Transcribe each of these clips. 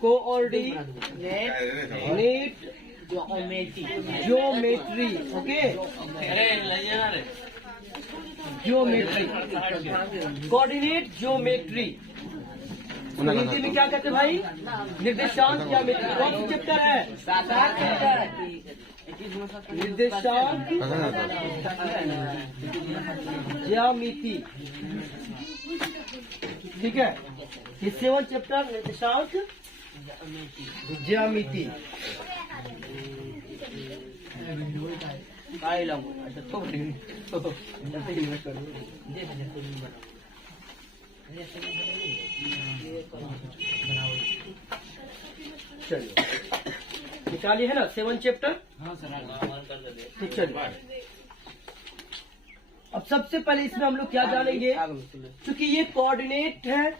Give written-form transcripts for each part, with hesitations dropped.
Coordinate geometry, okay, geometry, coordinate geometry. Hindi में क्या कहते हैं भाई? निर्देशांक ज्यामिति। कौन सा चैप्टर है? निर्देशांक ज्यामिति, ठीक है। ये 7 चैप्टर निर्देशांक ज्यामिति। चलिए निकालिए, है ना 7 चैप्टर। हाँ सर। ठीक, चलिए। अब सबसे पहले इसमें हम लोग क्या जानेंगे, क्योंकि ये कोऑर्डिनेट है।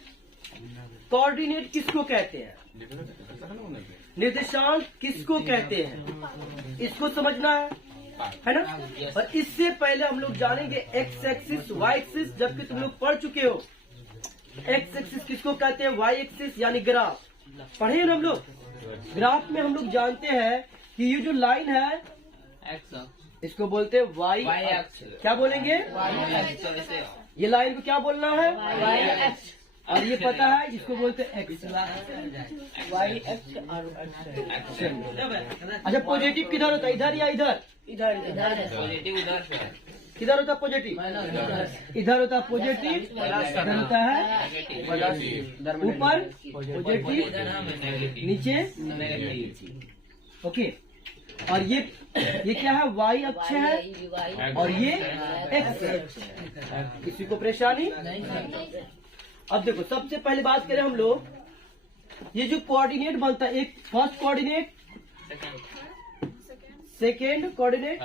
कोऑर्डिनेट किसको कहते हैं? निर्देशांक किसको कहते हैं? इसको समझना है ना। और इससे पहले हम लोग जानेंगे एक्स एक्सिस, वाई एक्सिस, जबकि तुम लोग पढ़ चुके हो। एक्स एक्सिस किसको कहते हैं? वाई एक्सिस यानी ग्राफ। पढ़े ना हम लोग। ग्राफ में हम लोग जानते हैं कि ये जो लाइन है एक्स, इसको बोलते हैं वाई एक्स। क्या बोलेंगे? ये लाइन को क्या बोलना है? Y X. और ये पता है इसको बोलते हैं एक्स, वाई एक्स और एक्स। अच्छा, पॉजिटिव किधर होता है? इधर या इधर? इधर। पॉजिटिव उधर से है। किधर होता है पॉजिटिव? इधर होता है पॉजिटिव, इधर होता है ऊपर पॉजिटिव, नीचे नेगेटिव, ओके। और ये क्या है? वाई अक्ष है और ये एक्स है। किसी को परेशानी? अब देखो, सबसे पहले बात करें हम लोग, ये जो कोऑर्डिनेट बनता है, एक first coordinate, second coordinate,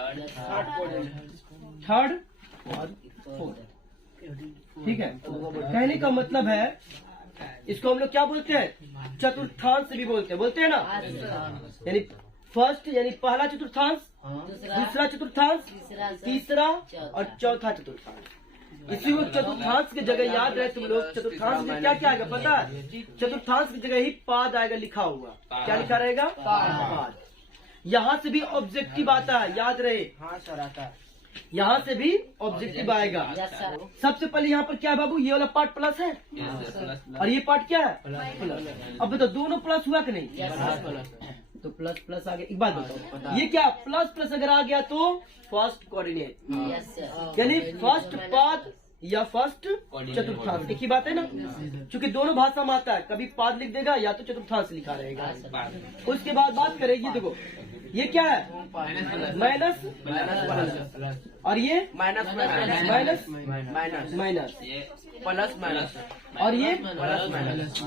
third और फोर्थ, ठीक है। कहने का मतलब है, इसको हम लोग क्या बोलते हैं? चतुर्थांश भी बोलते हैं ना। यानी फर्स्ट यानी पहला चतुर्थांश, दूसरा चतुर्थांश, तीसरा और चौथा चतुर्थांश। इसी को चतुर्थांश की जगह याद रहे तुम लोग। चतुर्थांश में क्या क्या आएगा पता है? चतुर्थांश की जगह ही पाद आएगा लिखा हुआ। क्या लिखा रहेगा? पाद। यहाँ से भी ऑब्जेक्टिव आता है, याद रहे। हाँ सर, आता है। यहाँ से भी ऑब्जेक्टिव आएगा। सबसे पहले यहाँ पर क्या है बाबू? ये वाला पार्ट प्लस है और ये पार्ट क्या है? प्लस। अब बताओ, दोनों प्लस हुआ कि नहीं? तो प्लस प्लस आ गया। एक बात बताओ, ये क्या प्लस प्लस अगर आ गया तो फर्स्ट कोऑर्डिनेट, यानी फर्स्ट पाद या फर्स्ट चतुर्थांश, एक ही बात है ना। क्योंकि दोनों भाषा में आता है, कभी पाद लिख देगा या तो चतुर्थांश लिखा रहेगा। उसके बाद बात करेगी, देखो ये क्या है? माइनस और ये minus minus minus plus minus और ये प्लस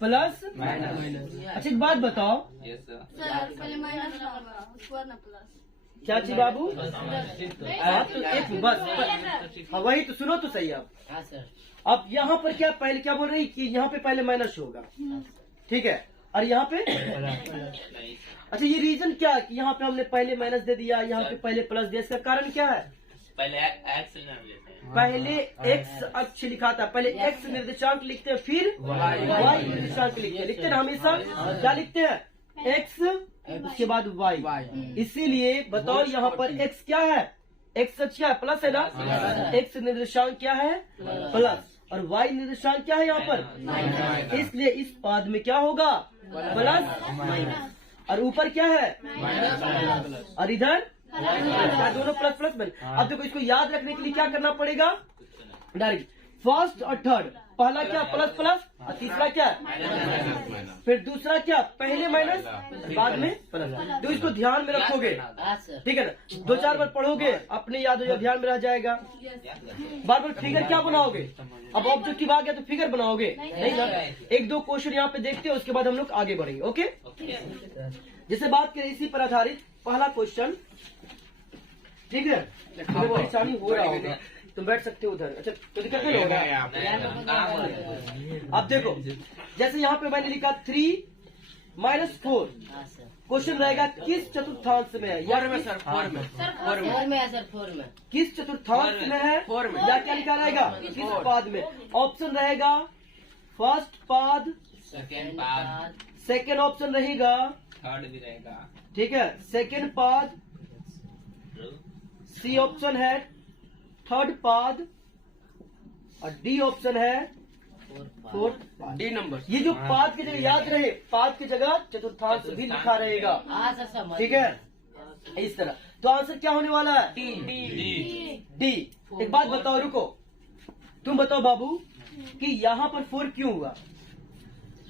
प्लस माइनस। अच्छा एक बात बताओ, पहले माइनस होगा उसके बाद ना प्लस। क्या चीज बाबू? तो एक बस, हाँ वही तो, सुनो तो सही। अब यहाँ पर क्या पहले क्या बोल रही कि यहाँ पे पहले माइनस होगा, ठीक है, और यहाँ पे अच्छा ये रीजन क्या है कि यहाँ पे हमने पहले माइनस दे दिया, यहाँ पे पहले प्लस दिया? इसका कारण क्या है? पहले एक्स पहले एक्स अक्ष लिखा था, पहले एक्स निर्देशांक लिखते हैं, फिर वाई निर्देशांक लिखते हैं ना हमेशा। क्या लिखते हैं? एक्स उसके बाद वाई। इसीलिए बताओ यहाँ पर एक्स क्या है? एक्स अक्ष क्या है? प्लस है ना। एक्स निर्देशांक क्या है? प्लस। और वाई निर्देशांक क्या है यहाँ पर? इसलिए इस पाद में क्या होगा? Plus minus. और ऊपर क्या है? और इधर दोनों प्लस प्लस बन। अब देखो, इसको याद रखने के लिए क्या करना पड़ेगा? डायरेक्ट फर्स्ट और थर्ड, पहला क्या? प्लस प्लस, और तीसरा क्या? फिर दूसरा क्या? पहले माइनस बाद में प्लस। तो इसको ध्यान में रखोगे, ठीक है ना। 2-4 बार पढ़ोगे, अपने याद हो जाए, ध्यान में रह जाएगा। बार बार फिगर क्या बनाओगे? अब ऑब्जेक्टिव आ गया तो फिगर बनाओगे नहीं ना। 1-2 क्वेश्चन यहाँ पे देखते हैं, उसके बाद हम लोग आगे बढ़ेंगे, ओके। जैसे बात करें इसी पर आधारित पहला क्वेश्चन, ठीक है। परेशानी हो रहा होगा, तुम बैठ सकते हो उधर। अच्छा तो दिक्कत नहीं होगा। अब देखो, जैसे यहाँ पे मैंने लिखा 3 -4। हाँ सर। क्वेश्चन रहेगा किस चतुर्थांश में है, या फोर में सर, फोर में, फोर में, फोर में है सर, फोर में। किस चतुर्थांश में है, फोर में। या क्या लिखा रहेगा, किस पाद में। ऑप्शन रहेगा फर्स्ट पाद, सेकेंड पाद, सेकेंड ऑप्शन रहेगा, थर्ड भी रहेगा, ठीक है, सेकेंड पाद, सी ऑप्शन है थर्ड पाद, और डी ऑप्शन है फोर्थ पाद। D number. ये जो पाद की जगह याद रहे, पाद की जगह चतुर्थांश भी लिखा रहेगा, हाँ सर, समझ। ठीक है, इस तरह। तो आंसर क्या होने वाला है, डी। एक बात बताओ, रुको, तुम बताओ बाबू कि यहाँ पर 4 क्यों हुआ,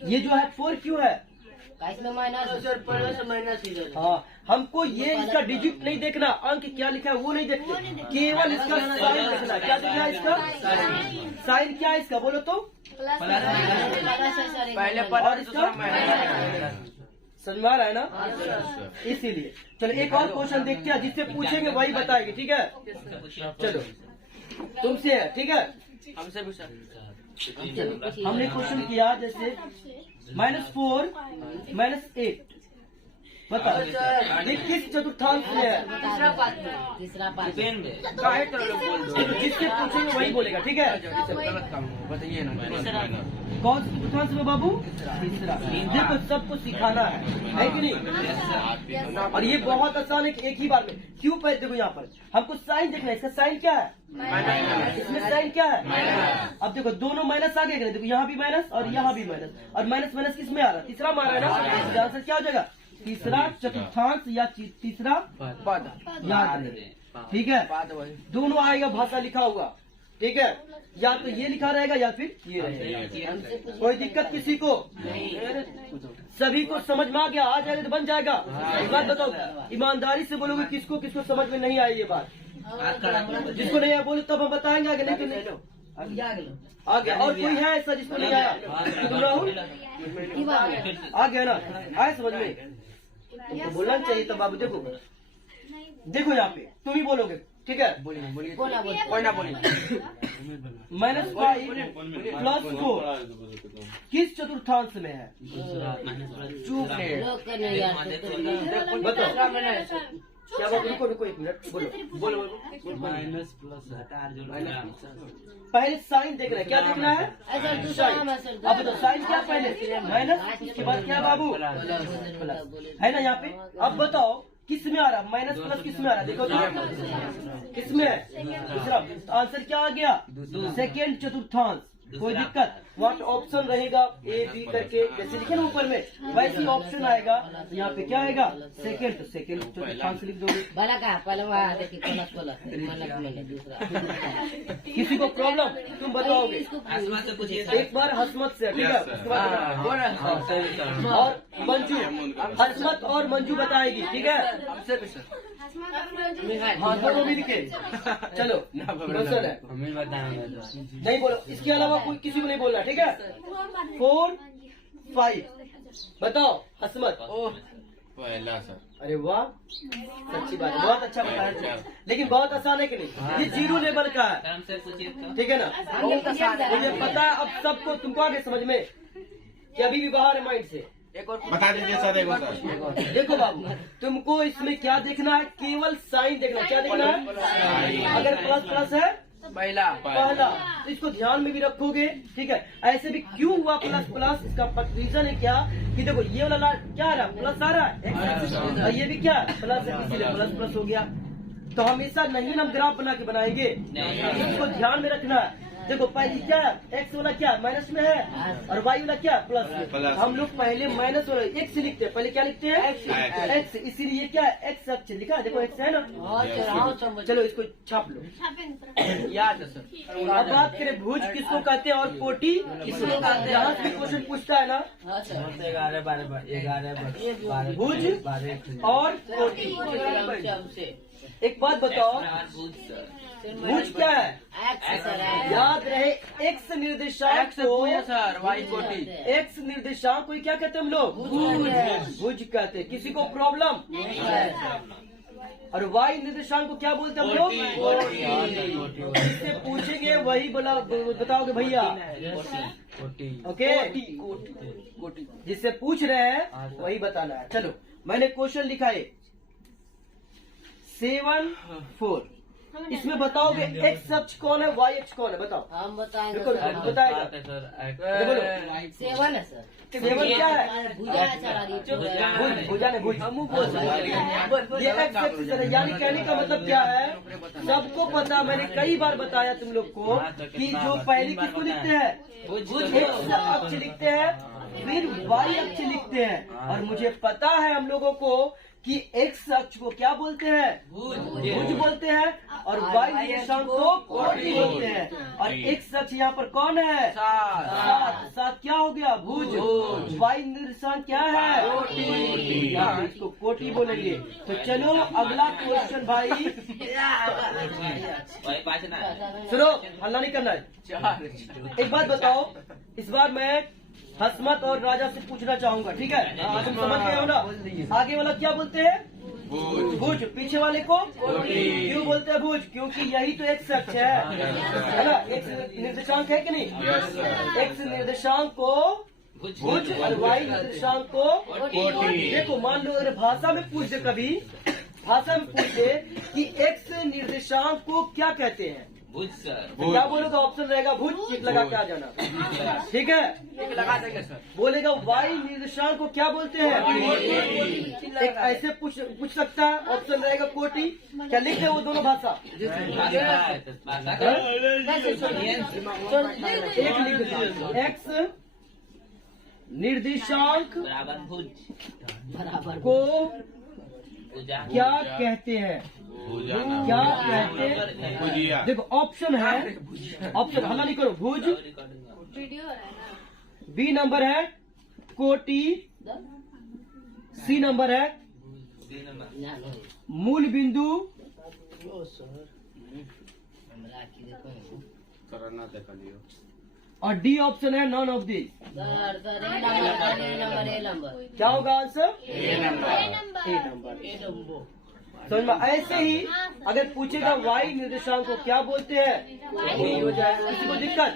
ये जो है 4 क्यों है। इसमें माइनस सर, प्लस माइनस ही रहेगा। हाँ, हमको ये इसका डिजिट नहीं देखना, अंक क्या लिखा है वो नहीं देखते, केवल इसका साइन देखना है। क्या देखना है इसका साइन, क्या है इसका बोलो तो। प्लस प्लस है सर, पहले एक पर और इसका समझ में आ रहा है ना, इसीलिए। चलो एक और क्वेश्चन देखते हैं, जिससे पूछेंगे वही बताएगी, ठीक है। चलो तुमसे है, ठीक है। हमसे भी सर। चलो हमने क्वेश्चन किया जैसे -4 -8, बताओ ये किस चतुर्थांश में है। तीसरा पार्ट में, तीसरा पार्ट में। पेन में काहे तो लोग बोल दो। जिससे पूछेंगे वही बोलेगा, ठीक है। गलत काम बताइए ना। कौन सा चतुर्थांश में बाबू, तीसरा। देखो सबको सिखाना है कि नहीं। और ये बहुत आसान है कि एक ही बार में क्यों, पहले देखो यहाँ पर हमको साइन देखना है, इसका साइन क्या है, इसमें साइन क्या है। अब देखो दोनों माइनस आगे गए, देखो यहाँ भी माइनस और यहाँ भी माइनस, और माइनस माइनस किस में आ रहा है, तीसरा में आ रहा है ना। आंसर क्या हो जाएगा, तीसरा चतुर्थांश या तीसरा पद याद रहे, ठीक है। दोनों आएगा, भाषा लिखा हुआ, ठीक है। या तो ये लिखा रहेगा या फिर ये रहेगा। कोई दिक्कत किसी को, सभी को समझ में आ गया, आ जाएगा तो बन जाएगा। एक बात बताओ, ईमानदारी से बोलोगे, किसको किसको समझ में नहीं आई ये बात, जिसको नहीं आया बोलो तब हम बताएंगे आगे, नहीं तो नहीं आगे। और कोई है ऐसा जिसको नहीं आया, तुम राहुल आ गया ना, आए समझ में, तुमको बोलना चाहिए। तब बाबू देखो, देखो यहाँ पे तुम ही बोलोगे, ठीक है। बोलिए बोला बोला। कोई ना बोलिए। -5 + 4 किस चतुर्थांश में है, चूक ने लोग का नहीं याद करते। बताओ क्या बात। रुको एक मिनट, बोलो पहले साइन देखना है, क्या देखना है, ऐसा दूसरा साइन। है सर। अब बताओ साइन क्या पहले माइनस, उसके बाद क्या बाबू है ना यहाँ पे। अब बताओ किस में आ रहा, माइनस प्लस किस में आ रहा, देखो तो किस में है, दूसरा। आंसर क्या आ गया, सेकेंड चतुर्थांश। कोई दिक्कत, व्हाट ऑप्शन रहेगा ए बी करके जैसे लिखे ना ऊपर में, वैसे ही ऑप्शन आएगा। तो यहाँ पे क्या आएगा, सेकेंड, तो सेकेंड चतुर्थांश लिख दोगे। पहला कहा, पहला वहाँ देखिए, प्लस प्लस मैंने दूसरा। किसी को प्रॉब्लम तुम बताओगे, आसमान से पूछिए एक बार हसमत से, ठीक है, उसके बाद और मंजू, हसमत और मंजू बताएगी, ठीक है। हमसे भी सर। हाँ दोनों मिल के चलो, क्वेश्चन है नहीं बोलो, इसके अलावा कोई किसी को नहीं बोलना, ठीक है। 4 5 बताओ हसमत। पहला सर। अरे वाह, अच्छी बात है, बहुत अच्छा बताया, लेकिन बहुत आसान है कि नहीं, ये 0 लेवल का है, हमसे पूछिए तो। ठीक है ना। मुझे पता है अब सबको, तुमको आगे समझ में कि अभी भी बाहर है माइंड से। एक और बता दीजिए सर, एक और सर। देखो बाबू, तुमको इसमें क्या देखना है, केवल साइन देखना है। क्या देखना है, अगर प्लस प्लस है पहला पहला, तो इसको ध्यान में भी रखोगे, ठीक है। ऐसे भी क्यों हुआ प्लस प्लस, इसका रीजन है क्या कि देखो ये वाला क्या आ रहा है, प्लस आ रहा है, और ये भी क्या प्लस है, इसीलिए प्लस प्लस हो गया। तो हमेशा नहीं हम ग्राफ बना के बनाएंगे, इसको ध्यान में रखना है। देखो पहले क्या है, एक्स वाला क्या माइनस में है, और वाई वाला क्या प्लस में। हम लोग पहले माइनस वाला एक्स लिखते हैं, पहले क्या लिखते हैं, एक्स। इसीलिए क्या है, एक्स अक्षर लिखा है, देखो एक्स है ना। चलो इसको छाप लो, याद है सर। अब बात करें भुज किसको कहते हैं और कोटि किसको कहते हैं। यहाँ से क्वेश्चन पूछता है ना, 11 12 भुज और कोटि। एक बात बताओ, भुज क्या है, याद रहे, एक्स निर्देशांक को, सर वाई कोटि। एक्स निर्देशांक को क्या कहते हैं हम लोग, भुज कहते हैं। किसी को प्रॉब्लम, और वाई निर्देशांक को क्या बोलते हैं हम लोग? जिससे पूछेंगे वही बोला बताओगे भैया। ओके, जिससे पूछ रहे हैं वही बताना है। चलो मैंने क्वेश्चन लिखा है 7, 4। इसमें बताओगे एक्स अक्ष कौन है, वाई अक्ष कौन है? बताओ। हम बताएंगे देखो, सर। बताएगा। बोलो 7 है सर। 7 क्या है? भुजा है सर। भुज, भुजा ने भुज। ये एक्स अक्ष है, यानी कहने का मतलब क्या है? सबको पता, मैंने कई बार बताया तुम लोग को कि जो पहले किसको लिखते हैं? एक्स अक्ष लिखते हैं, फिर वाई अक्ष लिखते हैं। और मुझे पता है हम लोगों को कि एक्स अक्ष को क्या बोलते हैं? भुज बोलते हैं, और वाई निर्देशांक को कोटि बोलते हैं। और एक्स अक्ष यहाँ पर कौन है? 7 क्या हो गया? भुज। वाई निर्देशांक क्या है? कोटि। इसको कोटि बोलेंगे। तो चलो अगला क्वेश्चन भाई, सुनो, हल्ला नहीं करना है। एक बात बताओ, इस बार मैं हसमत और राजा से पूछना चाहूंगा, ठीक है? तुम समझ गए हो ना? आगे वाला क्या बोलते हैं? भुज। पीछे वाले को क्यों बोलते हैं भुज? क्योंकि यही तो एक्स अक्ष है ना? एक्स निर्देशांक है कि नहीं? एक्स निर्देशांक को भुज और वाई निर्देशांक को कोटि। देखो मान लो अगर भाषा में पूछ दे, कभी भाषा में पूछ दे कि एक्स निर्देशांक को क्या कहते हैं, भुज सर। क्या बोलोगा? ऑप्शन रहेगा भुज, टिक लगा के आ जाना, ठीक है? लगा देंगे सर। बोलेगा वाई निर्देशांक को क्या बोलते हैं? एक ऐसे पूछ सकता है, ऑप्शन रहेगा कोटि। क्या लिखते हैं वो दोनों भाषा? एक लिख देता, एक्स निर्देशांक बराबर भुज को क्या कहते हैं? क्या कहते हैं? भुजिया। देखो ऑप्शन है, ऑप्शन हल्ला नहीं करो। भुज, वीडियो हो रहा है ना। बी नंबर है कोटि, सी नंबर है मूल बिंदु, करना देखा लियो। और डी ऑप्शन है none of this. Sir A number क्या होगा आंसर? ए नंबर। ए नंबर। समझ में? ऐसे ही अगर पूछेगा वाई निर्देशांक को क्या बोलते हैं, वही हो जाएगा। किसी को दिक्कत?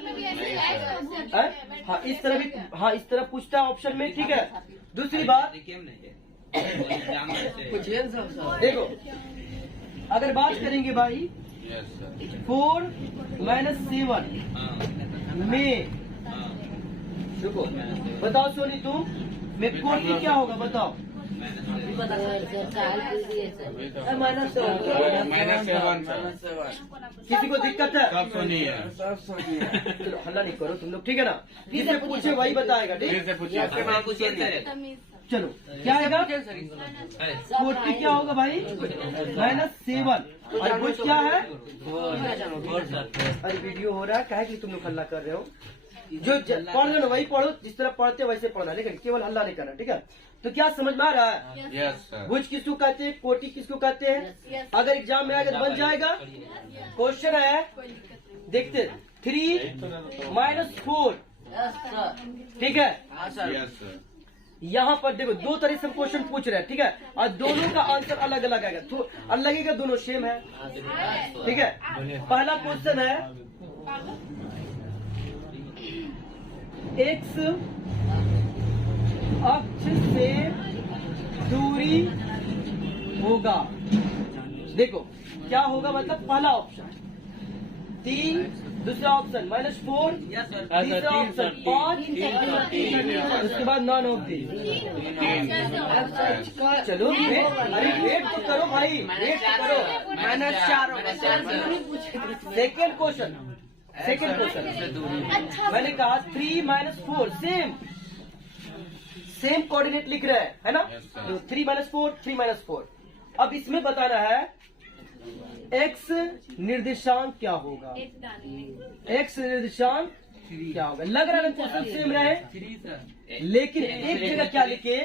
हाँ इस तरह भी, हाँ इस तरह पूछता है ऑप्शन में, ठीक है? दूसरी बात देखो, अगर बात करेंगे भाई यस सर। 4 - 7 में, देखो बताओ सोनी तुम में कोटि क्या होगा? बताओ। -7 सर। किसी को दिक्कत है? सब सुनिए। चलो हल्ला नहीं करो तुम लोग, ठीक है ना? जिससे पूछे वही बताएगा, ठीक? फिर से पूछिए। तमीज। चलो क्या आएगा? कोटि क्या होगा भाई? -7। और भुज क्या है? अरे वीडियो हो रहा है, काहे कि तुम लोग हल्ला कर रहे हो? जो पढ़ रहे हो वही पढ़ो, जिस तरह पढ़ते वैसे पढ़ना, लेकिन केवल हल्ला नहीं करना, ठीक है? तो क्या समझ में आ रहा है? Yes sir. भुज किसको कहते हैं, कोटि किसको कहते हैं? अगर एग्जाम में आएगा तो बन जाएगा। क्वेश्चन है, देखते 3 - 4, ठीक है? Yes sir. यहाँ पर देखो दो तरह से क्वेश्चन पूछ रहे हैं, ठीक है? और दोनों का आंसर अलग अलग आएगा, तो लगेगा दोनों सेम है, ठीक है? पहला क्वेश्चन है, एक्स अक्ष से दूरी होगा। देखो क्या होगा, मतलब पहला ऑप्शन 3, दूसरा ऑप्शन -4, तीसरा ऑप्शन 5, उसके बाद नॉन ऑफ दिस। चलो अरे वेट तो करो भाई, वेट तो करो। सेकेंड क्वेश्चन, मैंने कहा 3 - 4 सेम कोऑर्डिनेट लिख रहे हैं, है ना? तो 3 - 4, 3 - 4। अब इसमें बताना है एक्स निर्देशांक क्या होगा? एक्स निर्देशांक क्या होगा? लग रहा है क्वेश्चन सेम रहे, लेकिन एक जगह क्या लिखे?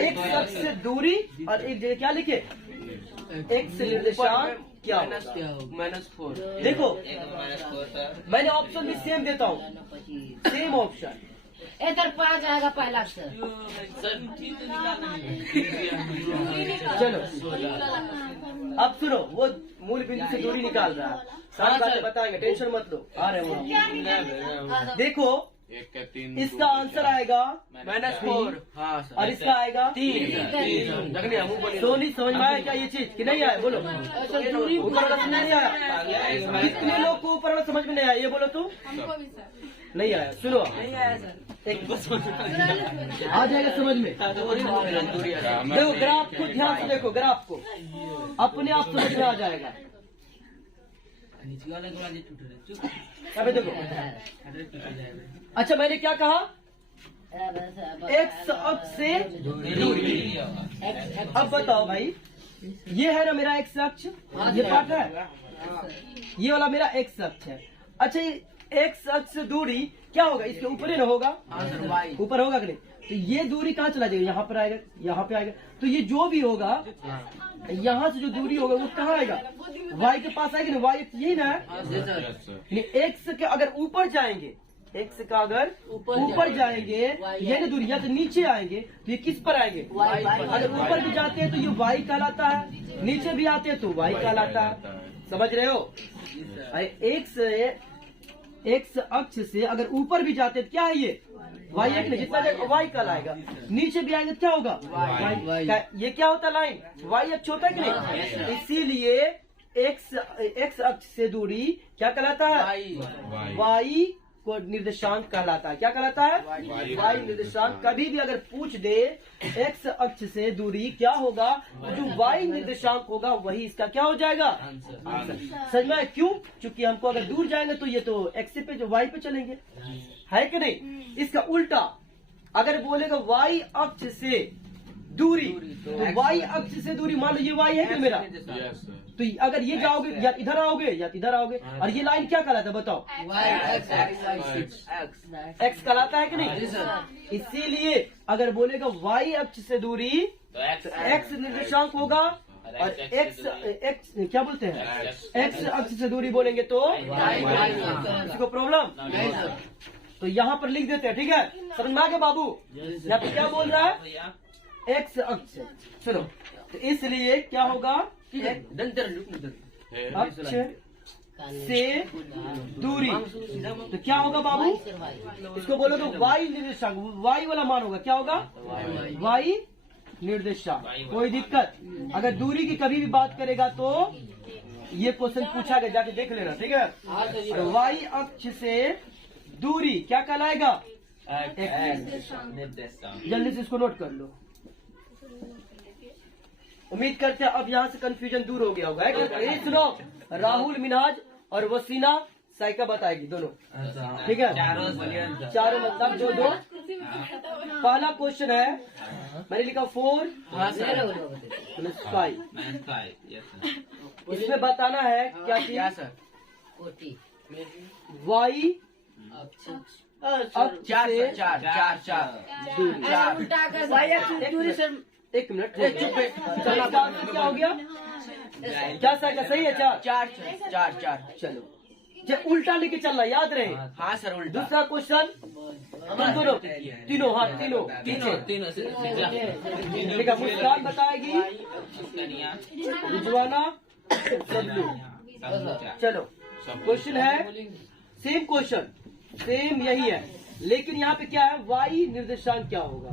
एक्स अक्ष से दूरी, और एक जगह क्या लिखे? एक्स निर्देशांक क्या होगा? -4। देखो -4 सर। मैंने ऑप्शन भी सेम देता हूँ, सेम ऑप्शन। इधर 5 आएगा पहला अक्षर। चलो अब सुनो, वो मूल बिंदु से दूरी निकाल रहा है, सारी बातें बताएंगे, टेंशन मत लो, आ रहे हो। देखो 1 का 3 इसका आंसर आएगा -4। हाँ सर। और इसका आएगा 3। सोनी, समझ में आया क्या ये चीज कि नहीं आया? बोलो ऊपर वाला समझ नहीं आया? कितने लोग को ऊपर वाला समझ में नहीं आया? ये बोलो तो हमको भी सर। नहीं आया। सुनो एक आ जाएगा समझ में। देखो ग्राफ को ध्यान से देखो, ग्राफ को अपने आप समझ में आ जाएगा। अबे देखो, अच्छा मैंने क्या कहा? एक्स अक्ष से दूरी। अब बताओ भाई, ये है ना मेरा एक्स अक्ष, ये पार्ट है, ये वाला मेरा एक्स अक्ष है। अच्छा ये एक्स अक्ष से दूरी क्या होगा? इसके ऊपर ही ना होगा, ऊपर होगा कि नहीं? तो ये दूरी कहाँ चला जाएगा? यहाँ पर आएगा, यहाँ पे आएगा। तो ये जो भी होगा, यहाँ से जो दूरी होगा वो कहाँ आएगा? वाई के पास आएगी ना, वाई यही ना है। एक्स के अगर ऊपर जाएंगे, एक्स का अगर ऊपर जाएंगे, ये ना दूरी, या तो नीचे आएंगे तो ये किस पर आएंगे? अगर ऊपर भी जाते हैं तो ये वाई कहलाता है, नीचे भी आते हैं तो वाई कहलाता है। समझ रहे हो? एक्स अक्ष से अगर ऊपर भी जाते हैं तो क्या है ये? वाई एक नहीं, जितना जाएगा वाई कहलाएगा। नीचे भी आएंगे तो क्या होगा? वाई। ये क्या होता है? लाइन। वाई अक्ष होता है कि नहीं? इसीलिए एक्स अक्ष से दूरी क्या कहलाता है? वाई को निर्देशांक कहलाता है। क्या कहलाता है? वाई निर्देशांक। कभी भी अगर पूछ दे एक्स अक्ष से दूरी क्या होगा, जो वाई निर्देशांक होगा वही इसका क्या हो जाएगा? आंसर। समझ में? क्यों? क्योंकि हमको अगर दूर जाएंगे तो ये तो एक्स पे जो वाई पे चलेंगे, है कि नहीं? इसका उल्टा अगर बोलेगा वाई अक्ष से दूरी, तो वाई अक्ष से दूरी, मान लो ये वाई है कि मेरा, तो अगर ये जाओगे या इधर आओगे या इधर आओगे, और ये लाइन क्या कहलाता है बताओ? एक्स कहलाता है कि नहीं? इसीलिए अगर बोलेगा वाई अक्ष से दूरी तो एक्स निर्देशांक होगा, और एक्स क्या बोलते हैं? एक्स अक्ष से दूरी बोलेंगे तो किसी को प्रॉब्लम? तो यहाँ पर लिख देते हैं, ठीक है? समझ में आ गया बाबू? यहाँ पे क्या बोल रहा है? एक्स अक्ष। सुनो, तो इसलिए क्या होगा? अक्ष से दूरी, तो क्या होगा बाबू? इसको बोलोगे वाई निर्देशांक, वाई वाला मान होगा, क्या होगा? वाई निर्देशांक। कोई दिक्कत? अगर दूरी की कभी भी बात करेगा तो ये क्वेश्चन पूछा गया, जाके देख लेना, ठीक है? वाई अक्ष से दूरी क्या कहलाएगा? जल्दी से इसको नोट कर लो। उम्मीद करते हैं अब यहाँ से कंफ्यूजन दूर हो गया होगा। ये सुनो, राहुल, मिनहाज और वसीना साइका बताएगी दोनों, ठीक है? चारों मतलब दो। पहला क्वेश्चन है, मैंने लिखा 4 + 5। इसमें बताना है क्या चीज? वाई अक्ष से एक मिनट, क्या हो गया? क्या सही है? 4। चलो, उल्टा लेके चलना, याद रहे। हाँ सर, उल्टा। दूसरा क्वेश्चन, दोनों तीनों, हाँ तीनों ठीक है। मुस्कान बताएगी, रिजवाना, सबलू। चलो क्वेश्चन है, सेम क्वेश्चन, सेम यही है, लेकिन यहाँ पे क्या है? वाई निर्देशांक क्या होगा?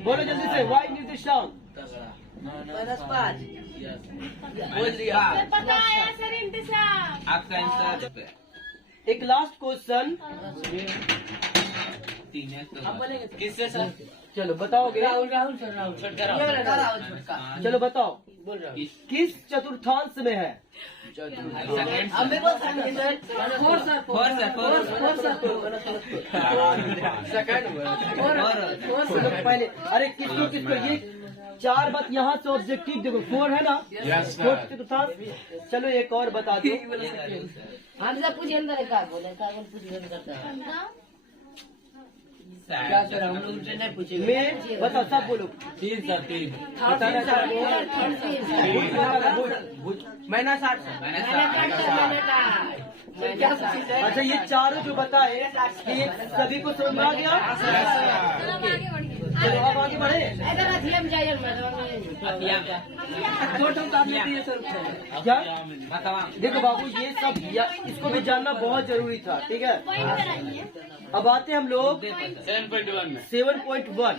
बोलो जल्दी से, वाई निर्देशांक। पता है सर इंतजार। आपका आंसर। एक लास्ट क्वेश्चन, किससे सर? चलो बताओगे? चलो बताओ, किस चतुर्थांश में है? पहले अरे किसको ये 4 बात यहाँ से ऑब्जेक्टिव देखो, 4 है ना? 4 चतुर्थांश। चलो एक और बता दो। हम सब पूछे अंदर का बोले, का पूछ करता है। क्या सर हम लोग उनसे नहीं पूछेंगे। मैं बताओ सब बोलो। 3 सर 3 माइनस 8 माइनस 8 अच्छा ये चारों जो बताए कि ये सभी को समझ में आ गया। चलो अब आगे बढ़े। क्या देखो बाबू ये सब इसको भी जानना बहुत जरूरी था। ठीक है अब आते हैं हम लोग 7.1 में 7.1